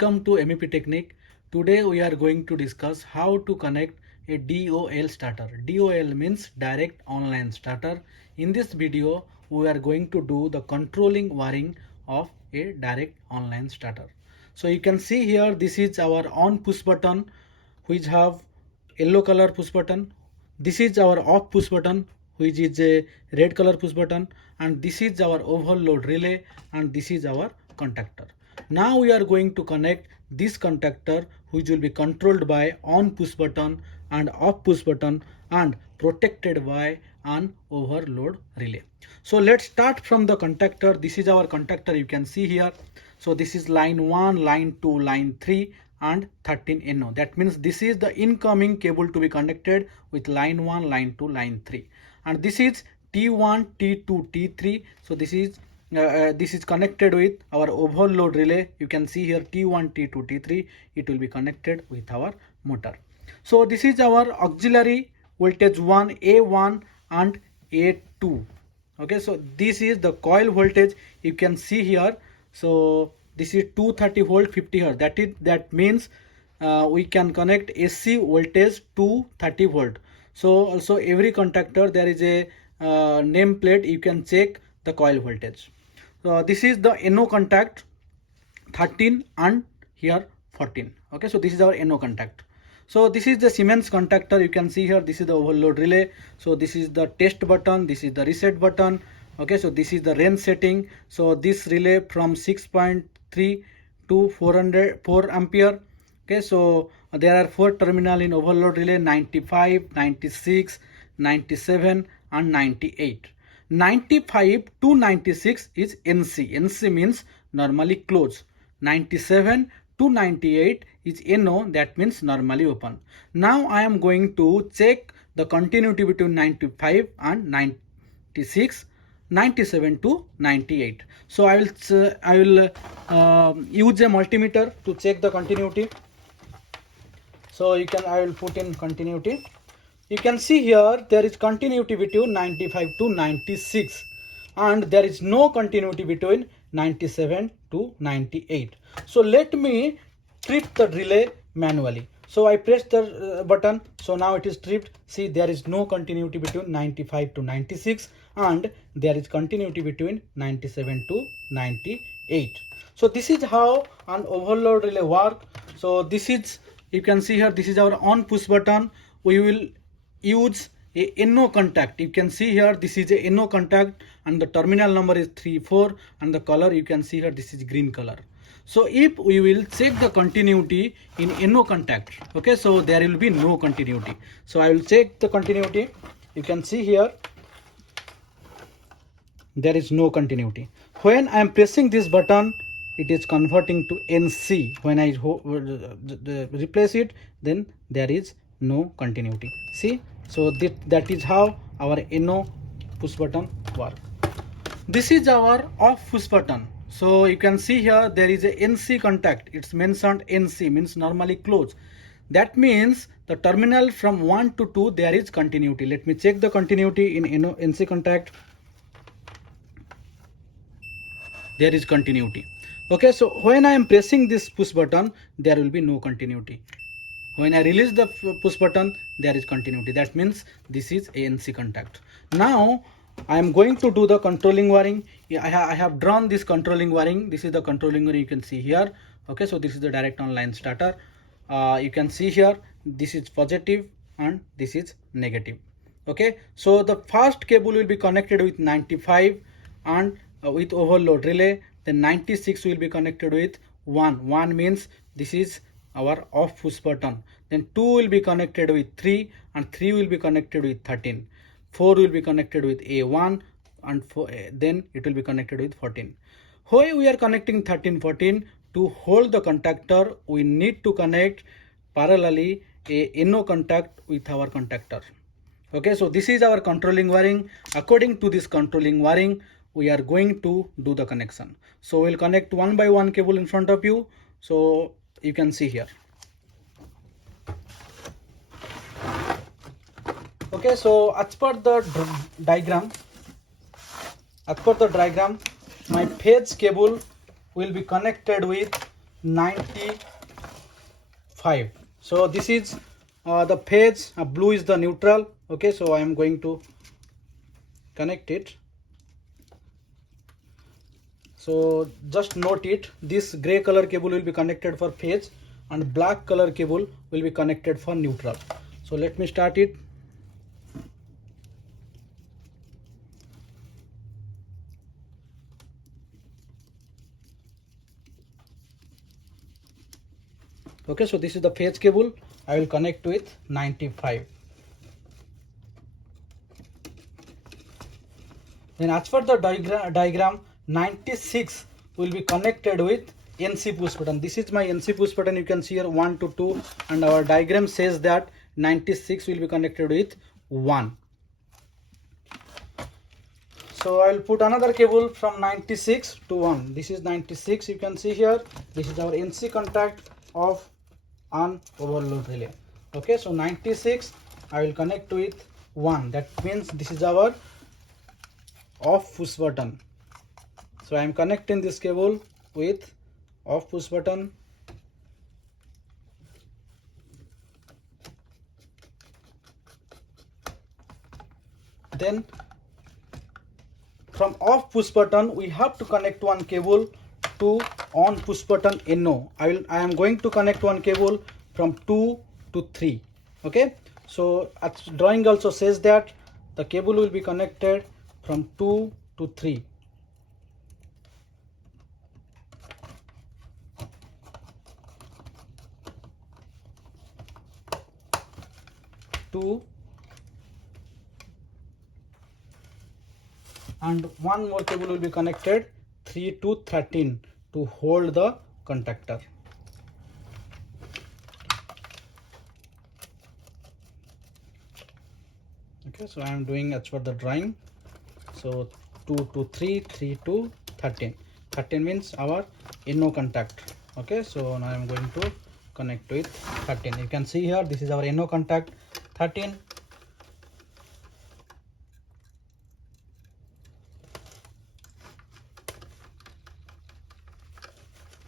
Welcome to MEP Technique. Today we are going to discuss how to connect a DOL starter. DOL means direct online starter. In this video we are going to do the controlling wiring of a direct online starter. So you can see here this is our on push button which have yellow color push button. This is our off push button which is a red color push button, and this is our overload relay, and this is our contactor. Now we are going to connect this contactor which will be controlled by on push button and off push button and protected by an overload relay. So let's start from the contactor. This is our contactor, you can see here. So this is line 1, line 2, line 3 and 13 NO. That means this is the incoming cable to be connected with line 1, line 2, line 3. And this is T1, T2, T3. So this is connected with our overload relay. You can see here T1, T2, T3. It will be connected with our motor. So this is our auxiliary voltage 1, A1 and A2. Okay, so this is the coil voltage. You can see here. So this is 230 volt 50 hertz. That means we can connect AC voltage to 30 volt. So also every contactor there is a name plate. You can check the coil voltage. So this is the NO contact 13 and here 14. Okay, so this is our NO contact. So this is the Siemens contactor. You can see here this is the overload relay. So this is the test button, this is the reset button. Okay, so this is the range setting. So this relay from 6.3 to 4 ampere. Okay, so there are 4 terminal in overload relay: 95, 96, 97 and 98. 95 to 96 is NC. NC means normally close. 97 to 98 is NO, that means normally open. Now I am going to check the continuity between 95 and 96, 97 to 98. So I will use a multimeter to check the continuity. So I will put in continuity. You can see here there is continuity between 95 to 96 and there is no continuity between 97 to 98. So let me trip the relay manually. So I press the button. So now it is tripped. See, there is no continuity between 95 to 96 and there is continuity between 97 to 98. So this is how an overload relay work. So this is, you can see here, this is our on push button. We will use a NO contact. You can see here this is a NO contact and the terminal number is 34 and the color you can see here this is green color. So if we will check the continuity in NO contact, okay, so there will be no continuity. So I will check the continuity. You can see here there is no continuity. When I am pressing this button, it is converting to NC. When I replace it, then there is no continuity. See, so that is how our NO push button work. This is our off push button. So you can see here there is a NC contact. It's mentioned NC means normally close. That means the terminal from 1 to 2 there is continuity. Let me check the continuity in NC contact. There is continuity. Okay, so when I am pressing this push button, there will be no continuity. When I release the push button, there is continuity. That means this is ANC contact. Now I am going to do the controlling wiring. I have drawn this controlling wiring. This is the controlling wiring you can see here. Okay, so this is the direct online starter. You can see here this is positive and this is negative. Okay, so the first cable will be connected with 95 and with overload relay. Then 96 will be connected with 1. 1 means this is our off push button. Then 2 will be connected with 3 and 3 will be connected with 13. 4 will be connected with A1 and then it will be connected with 14. Why we are connecting 13, 14? To hold the contactor, we need to connect parallelly a NO contact with our contactor. Okay, so this is our controlling wiring. According to this controlling wiring, we are going to do the connection. So we'll connect one by one cable in front of you. So you can see here. Okay, so as per the diagram, my phase cable will be connected with 95. So this is the phase, blue is the neutral. Okay, so I am going to connect it. So just note it, this gray color cable will be connected for phase and black color cable will be connected for neutral. So let me start it. Okay, so this is the phase cable. I will connect with 95. Then as per the diagram 96 will be connected with NC push button. This is my NC push button. You can see here 1 to 2, and our diagram says that 96 will be connected with 1. So I will put another cable from 96 to 1. This is 96. You can see here. This is our NC contact of an overload relay. Okay, so 96 I will connect with 1. That means this is our off push button. So I am connecting this cable with off push button. Then from off push button we have to connect one cable to on push button NO. I am going to connect one cable from 2 to 3. Okay, so drawing also says that the cable will be connected from 2 to 3. And one more cable will be connected 3 to 13 to hold the contactor. Okay, so I am doing as per the drawing. So 2 to 3, 3 to 13. 13 means our NO contact. Okay, so now I am going to connect with 13. You can see here, this is our NO contact 13.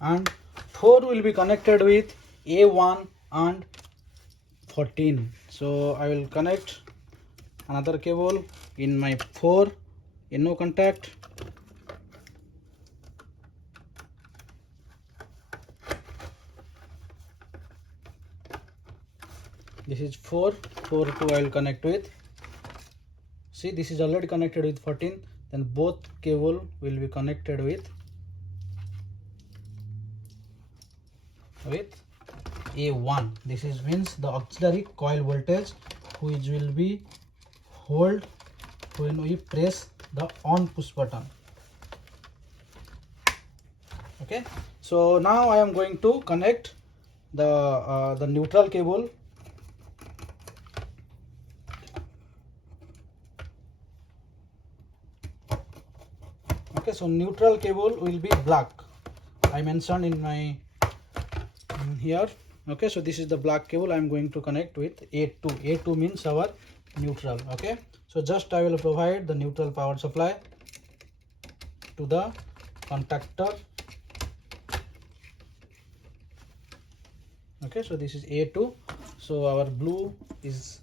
And 4 will be connected with A1 and 14. So I will connect another cable in my 4 NO contact. This is 4 2 I will connect with. See, this is already connected with 14. Then both cable will be connected with A1. This is means the auxiliary coil voltage which will be hold when we press the on push button. Okay, so now I am going to connect the neutral cable. Okay, so neutral cable will be black. I mentioned in my here. Okay, so this is the black cable. I am going to connect with A2. A2 means our neutral. Okay, so just I will provide the neutral power supply to the contactor. Okay, so this is A2. So our blue is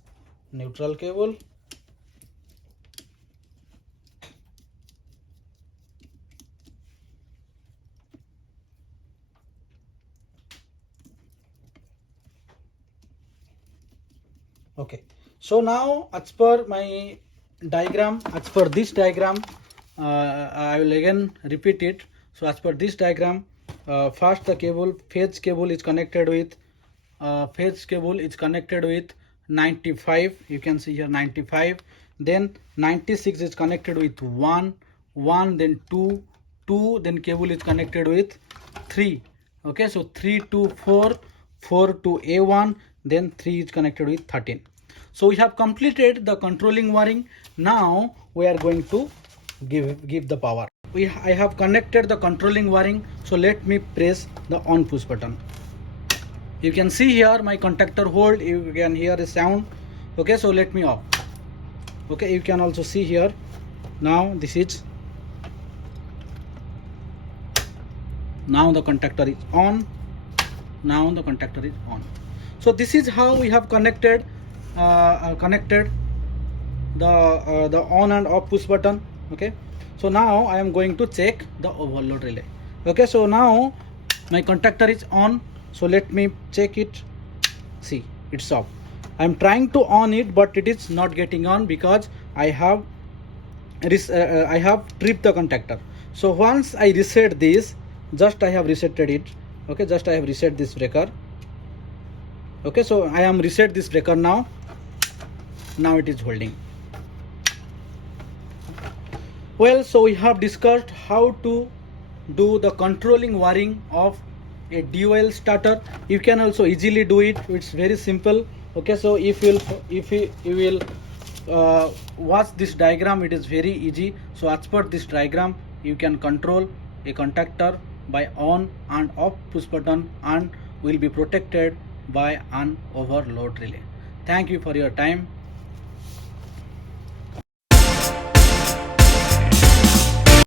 neutral cable. Okay, so now as per my diagram, as per this diagram, I will again repeat it. So as per this diagram, first the phase cable is connected with 95. You can see here 95. Then 96 is connected with 1, then 2, then cable is connected with 3. Okay, so 3 to 4, 4 to A1, then 3 is connected with 13. So we have completed the controlling wiring. Now we are going to give the power. I have connected the controlling wiring. So let me press the on push button. You can see here my contactor hold. You can hear a sound. Okay, so let me off. Okay, you can also see here. Now this is Now the contactor is on. Now the contactor is on. So this is how we have connected the on and off push button. Okay, so now I am going to check the overload relay. Okay, so now my contactor is on, so let me check it. See, it's off. I am trying to on it, but it is not getting on because I have tripped the contactor. So once I reset this, just I have resetted it. Okay, just I have reset this breaker. Okay, so I am reset this breaker now. Now it is holding. Well, so we have discussed how to do the controlling wiring of a DOL starter. You can also easily do it. It's very simple. Okay, so if you will watch this diagram, it is very easy. So as per this diagram, you can control a contactor by on and off push button and will be protected by an overload relay. Thank you for your time.